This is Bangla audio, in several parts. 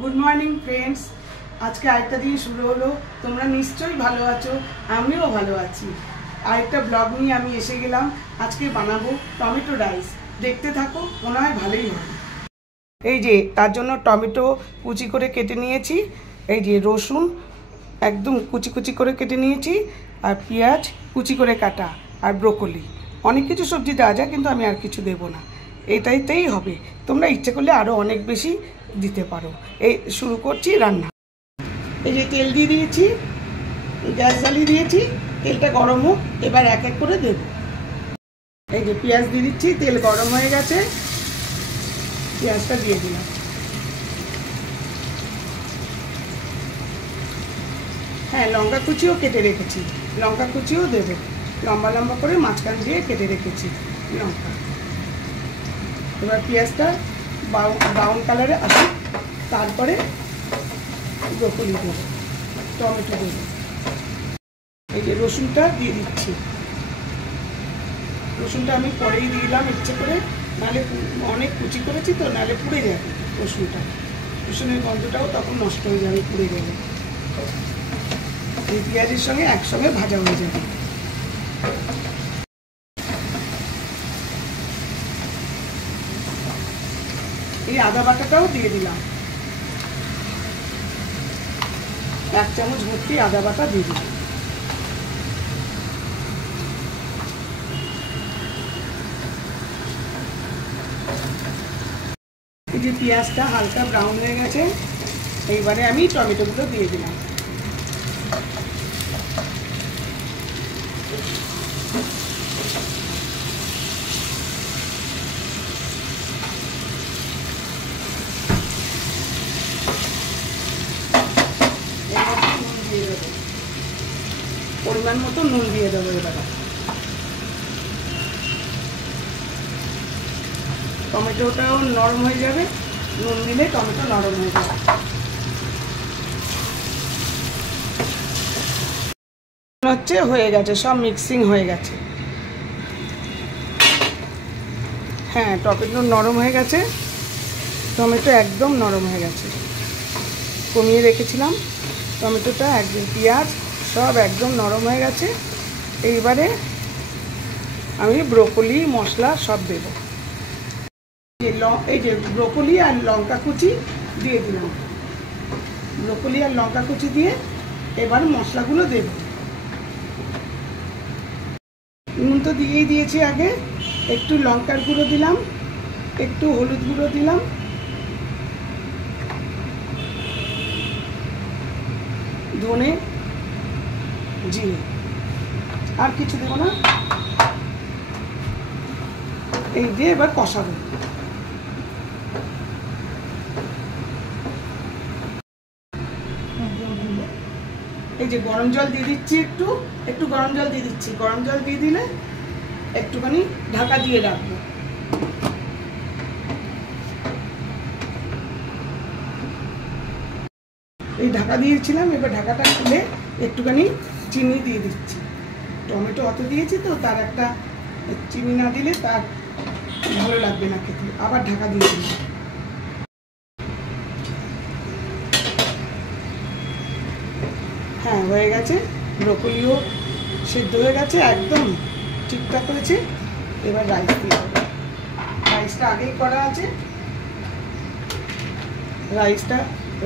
Good morning friends. आज के आरेकटा दिन शुरू हलो। तोमरा निश्चयই ভালো আছো, আমিও ভালো আছি। আরেকটা ব্লগ নিয়ে আমি এসে গেলাম। আজকে বানাবো টমেটো রাইস। দেখতে থাকো, মনে হয় ভালোই হবে। এই যে তার জন্য টমেটো কুচি করে কেটে নিয়েছি, এই যে রসুন একদম কুচি কুচি করে কেটে নিয়েছি, আর পেঁয়াজ কুচি করে কাটা, আর ব্রোকলি। অনেক কিছু সবজি দেওয়া যায়, কিন্তু আমি আর কিছু দেবো না, এটাইতেই হবে। তোমরা ইচ্ছে করলে আরও অনেক বেশি দিতে পারো। এই শুরু করছি রান্না। এই যে তেল দিয়ে দিয়েছি, গ্যাস জ্বালিয়ে দিয়েছি, তেলটা গরম হোক, এবার এক এক করে দেব। এই যে পেঁয়াজ দিয়ে দিচ্ছি, তেল গরম হয়ে গেছে, পেঁয়াজটা দিয়ে দিলাম। হ্যাঁ, লঙ্কা কুচিও কেটে রেখেছি, লঙ্কা কুচিও দেবো, লম্বা লম্বা করে মাঝখান দিয়ে কেটে রেখেছি লঙ্কা। এবার পেঁয়াজটা ব্রাউন কালারে আসুক, তারপরে ব্রোকলি দেবো, টমেটো দেবো। এই যে রসুনটা দিয়ে দিচ্ছি, রসুনটা আমি পরেই দিলাম ইচ্ছে করে, নাহলে অনেক কুচি করেছি তো, নাহলে পুড়ে যাবে রসুনটা, রসুনের গন্ধটাও তখন নষ্ট হয়ে যাবে পুড়ে গেলে। এই পেঁয়াজের সঙ্গে একসঙ্গে ভাজা হয়ে যাবে। এই আদা বাটাটাও দিয়ে দিলাম, 1 চামচ ভর্তি আদা বাটা দিয়ে দিলাম। এই যে পেঁয়াজটা হালকা ব্রাউন হয়ে গেছে, এইবারে আমি টমেটোগুলো দিয়ে দিলাম। পরিমাণ মতো নুন দিয়ে দেবো এবার। টমেটোটাও নরম হয়ে যাবে, নুন দিলে টমেটো নরম হয়ে যাবে। হচ্ছে হয়ে গেছে, সব মিক্সিং হয়ে গেছে। হ্যাঁ, টমেটো নরম হয়ে গেছে, টমেটো একদম নরম হয়ে গেছে। কমিয়ে রেখেছিলাম টমেটোটা, একদম পেঁয়াজ সব একদম নরম হয়ে গেছে। এইবারে আমি ব্রোকলি মশলা সব দেব। এই যে ব্রোকলি আর লঙ্কা কুচি দিয়ে দিলাম, ব্রোকলি আর লঙ্কা কুচি দিয়ে এবার মশলাগুলো দেব। নুন তো দিয়েই দিয়েছি আগে, একটু লঙ্কার গুঁড়ো দিলাম, একটু হলুদ গুঁড়ো দিলাম, ধনে জিরে, আর কিছু দেবো না। এই দিয়ে এবার কষাবো। এই যে গরম জল দিয়ে দিচ্ছি, একটু গরম জল দিয়ে দিচ্ছি। গরম জল দিয়ে দিলে একটুখানি ঢাকা দিয়ে রাখবো। এই ঢাকা দিয়েছিলাম, এবার ঢাকাটা খুলে একটুখানি চিনি দিয়ে দিচ্ছি। টমেটো অত দিয়েছি তো, তার একটা চিনি না দিলে তার ভালো লাগবে না খেতে। আবার ঢাকা দিয়ে দিলাম। হ্যাঁ, হয়ে গেছে, ব্রোকলিও সিদ্ধ হয়ে গেছে, একদম ঠিকঠাক করেছে। এবার রাইস দিয়ে দেবো। রাইসটা আগেই করা আছে,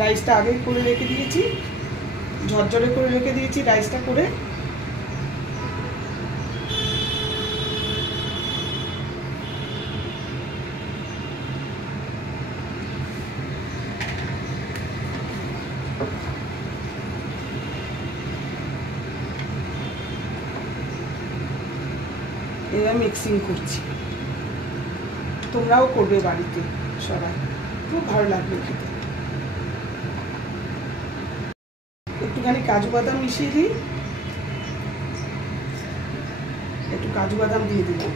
রাইসটা আগেই করে রেখে দিয়েছি, ঝরঝরে করে রেখে দিয়েছি রাইসটা করে। এবার মিক্সিং করছি, তোমরাও করবে বাড়িতে সবাই, খুব ভালো লাগবে খেতে। একটুখানি কাজু বাদাম মিশিয়ে দিই, একটু কাজু বাদাম দিয়ে দিলাম,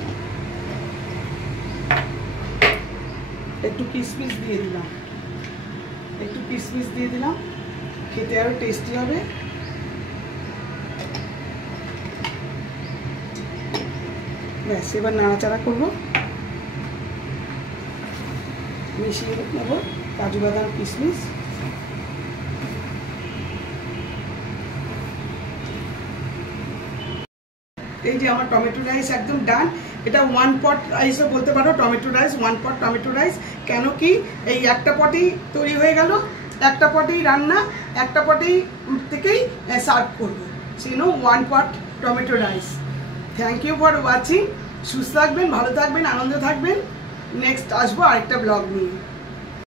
একটু কিশমিশ দিয়ে দিলাম, খেতে আরো টেস্টি হবে। ব্যাস, এবার নাড়াচাড়া করবো, মিশিয়ে নেব কাজু বাদাম কিশমিশ। এই যে আমার টমেটো রাইস একদম ডান। এটা 1 পট রাইসও বলতে পারো, tomato rice 1 pot tomato rice. কেন কি এই একটা পটেই তৈরি হয়ে গেল, একটা পটেই রান্না, একটা পটেই থেকেই সার্ভ করবো, সেই 1 pot tomato rice. Thank you for watching. সুস্থ থাকবেন, ভালো থাকবেন, আনন্দে থাকবেন। নেক্সট আসবো আরেকটা ব্লগ নিয়ে।